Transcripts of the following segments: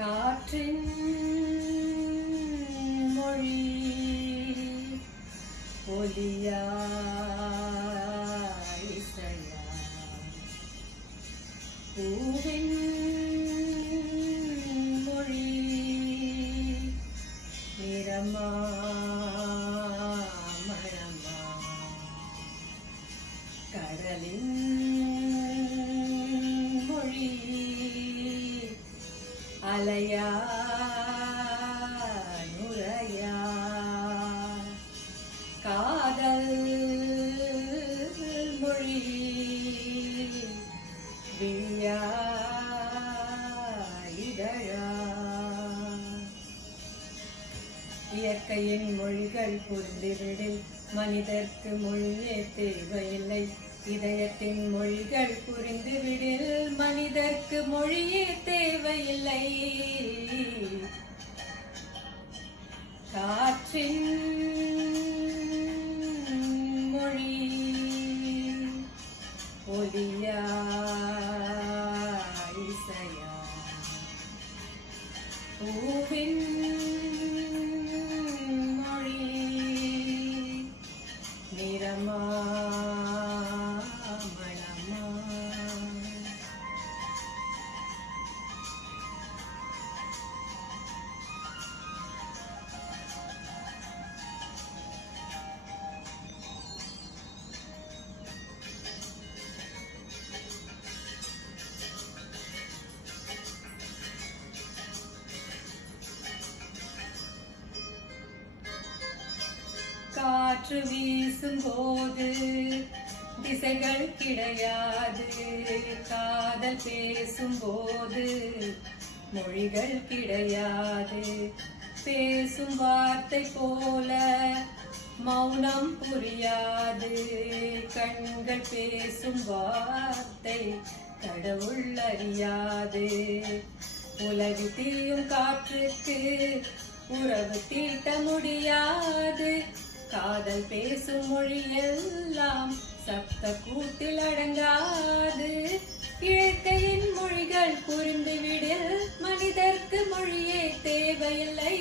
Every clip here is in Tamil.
காற்றின் மொழி ஒலியா இசையா பூவின் மொழி நிறமா மணமா கடலின் மொழி அலையா நுரையா காதல் மொழி விழியா இதழா இயற்கையின் மொழிகள் புரிந்துவிடில் மனிதர்க்கு மொழியே தேவையில்லை. இதயத்தின் மொழிகள் புரிந்துவிடில் மனிதர்க்கு மொழியே தேவையில்லை. காற்றின் மொழி ஒலியா இசையா பூவின் மொழி நிறமா மணமா காற்று வீசும் போது திசைகள் கிடையாது. காதல் பேசும் போது மொழிகள் கிடையாது. பேசும் வார்த்தை போல மௌனம் புரியாது. கண்கள் பேசும் வார்த்தை கடவுள் அறியாது. உலகி திரியும் காற்றுக்கு உறவு தீட்ட முடியாது. காதல் பேசும் மொழி எல்லாம் சப்த கூட்டில் அடங்காது. இயற்கையின் மொழிகள் புரிந்துவிடில் மனிதர்க்கு மொழியே தேவையில்லை.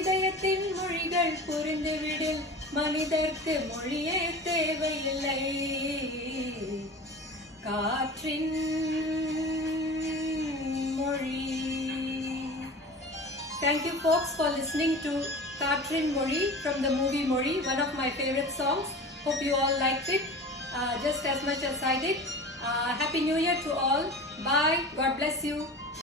இதயத்தின் மொழிகள் புரிந்துவிடில் மனிதர்க்கு மொழியே தேவையில்லை. காற்றின் மொழி. Thank you folks for listening to Katrin Mori from the movie Mori, one of my favorite songs. Hope you all liked it just as much as I did. Happy New Year to all. Bye. God bless you.